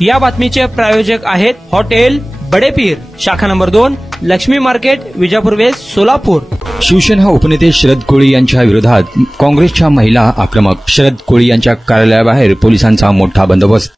या बातमीचे प्रायोजक आहेत हॉटेल बडेपीर, शाखा number 2, Laxmi market, Vijapur west, Solapur. Shivsena उपनेते शरद कोळी यांच्या विरोधात काँग्रेसच्या महिला आक्रमक। शरद कोळी यांच्या कार्यालयाबाहेर पोलिसांचा मोठा बंदोबस्त।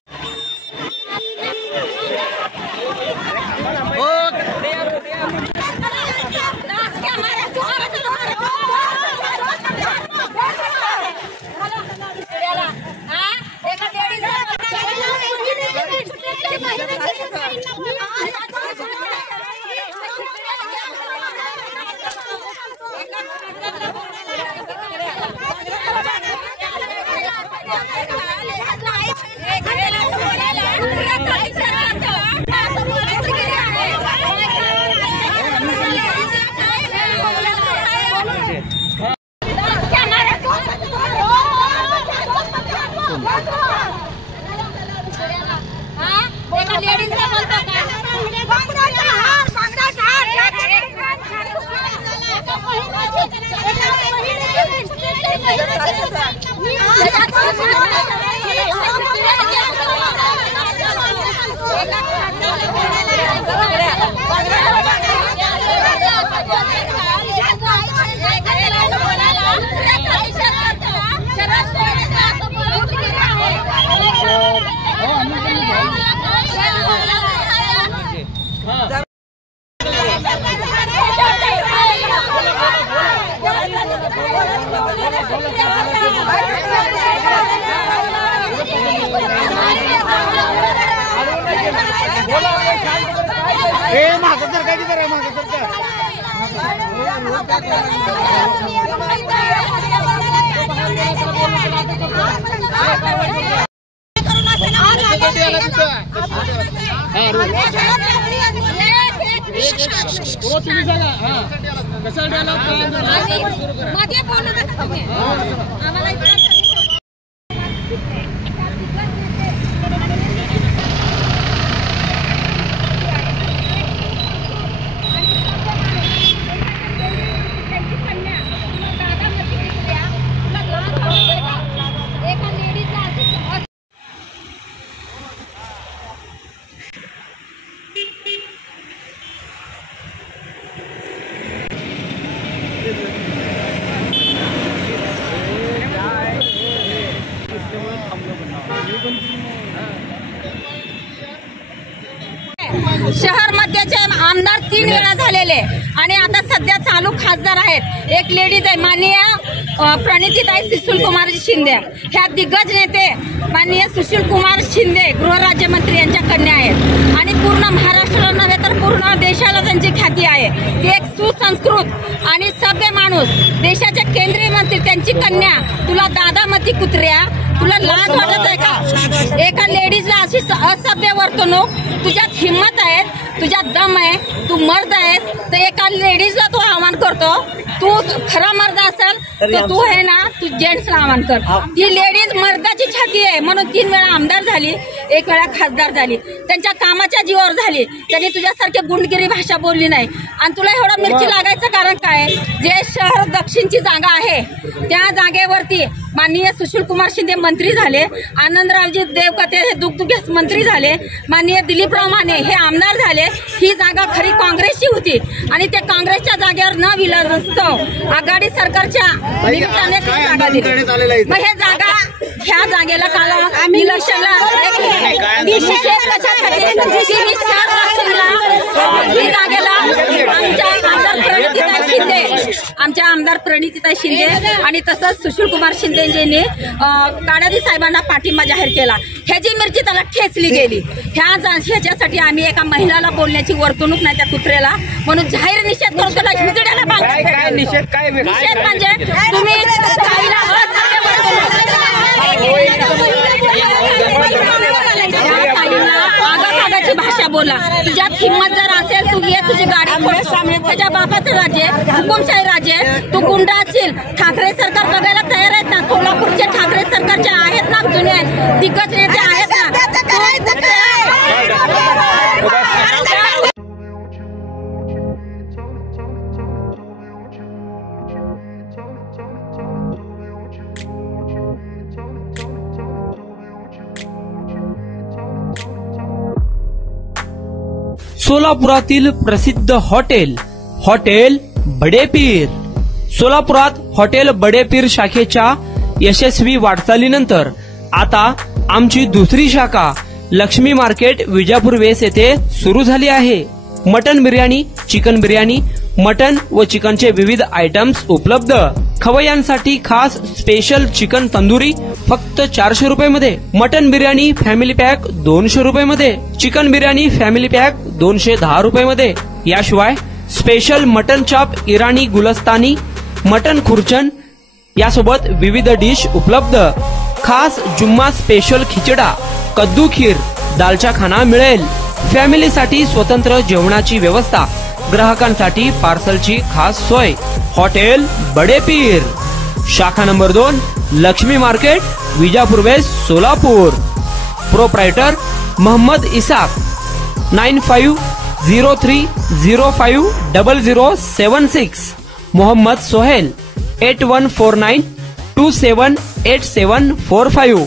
शहर मध्येचे आमदार 3 वेळा झालेले आणि आता सध्या चालू खासदार आहेत। एक लेडीज आहे माननीय प्रणितीताई सुशील कुमार शिंदे, ह्या दिग्गज नेते माननीय सुशील कुमार शिंदे गृहराज्यमंत्री यांच्या कन्या आहेत आणि पूर्ण महाराष्ट्राला नव्हे तर पूर्ण देशाला त्यांची ख्याती आहे। ती एक सुसंस्कृत आणि सभ्य माणूस, देशाचे केंद्रीय मंत्री, त्यांची कन्या। तुला दादा मती कुत्र्या, तुला लाज वाटत आहे का? एका लेडीजला अशी असभ्य वर्तणूक, तुझ्यात हिम्मत आहे, तुझ्यात दम आहे, तू मर्द आहेस तर एका लेडीजला तू आव्हान करतो? तू खरा मर्द असेल तर तू आहे ना, तू जेंट्सला आव्हान कर। ती लेडीज मर्दाची छाती आहे म्हणून 3 वेळा आमदार झाली, 1 वेळा खासदार झाली, त्यांच्या कामाच्या जीवावर झाली। त्यांनी तुझ्यासारखी गुंडगिरी भाषा बोलली नाही आणि तुला एवढा मिरची लागायचं कारण काय? जे शहर दक्षिणची जागा आहे त्या जागेवरती माननीय सुशील कुमार शिंदे मंत्री झाले, आनंदरावजी देवकते हे दुग्धविकास मंत्री झाले, माननीय दिलीपराव माने हे आमदार झाले। ही जागा खरी काँग्रेसची होती आणि त्या काँग्रेसच्या जागेवर न विलासत्व आघाडी सरकारच्या निमित्ताने जागा दिली। मग हे जागा, ह्या जागेला काल इलेक्शनला आमच्या आमदार प्रणितीताई शिंदे आणि तसंच सुशील कुमार शिंदेजींनी काडादी साहेबांना पाठिंबा जाहीर केला। ह्याची मिरची त्याला ठेचली गेली। ह्याच्यासाठी आम्ही एका महिलाला बोलण्याची वर्तणूक नाही त्या कुत्र्याला, म्हणून जाहीर निषेध करून त्याला हिजड्याला बांधलं। निषेध म्हणजे तुम्ही भाषा बोला, तुझ्यात हिम्मत जर असेल तू ये, तुझी गाडी त्याच्या बापाचं राज्य, हुकुमशाही राज्य, तू गुंडा असशील। ठाकरे सरकार बघायला तयार आहेत ना, सोलापूरचे ठाकरे सरकारचे आहेत ना, जुने दिग्गज नेते आहेत ना। सोलापुरातील प्रसिद्ध हॉटेल हॉटेल बडेपीर. सोलापुरात हॉटेल बडेपीर शाखेच्या यशस्वी वाटचालीनंतर आता आमची दुसरी शाखा लक्ष्मी मार्केट विजापूर वेस येथे सुरू झाली आहे. Mutton biryani, chicken biryani, mutton व चिकनचे विविध आयटम्स उपलब्ध. खवय्यांसाठी खास स्पेशल चिकन तंदुरी फक्त 400 रुपये मध्ये. मटन बिर्याणी फॅमिली पॅक 200 रुपये मध्ये. चिकन बिर्याणी फॅमिली पॅक 210 रुपये मध्ये. याशिवाय स्पेशल मटन चाप, इराणी गुलस्तानी, मटन खुर्चन यासोबत विविध डिश उपलब्ध. खास जुम्मा स्पेशल खिचडा, कद्दू खीर, दालचा खाना मिळेल. फॅमिलीसाठी स्वतंत्र जेवणाची व्यवस्था, ग्राहकांसाठी पार्सलची खास सोय. हॉटेल बडेपीर, शाखा number 2, Laxmi market, Vijapur west, Solapur. Proprietor Mohammad Isaq. 9503050076. Mohammad Sohail. 8149278745.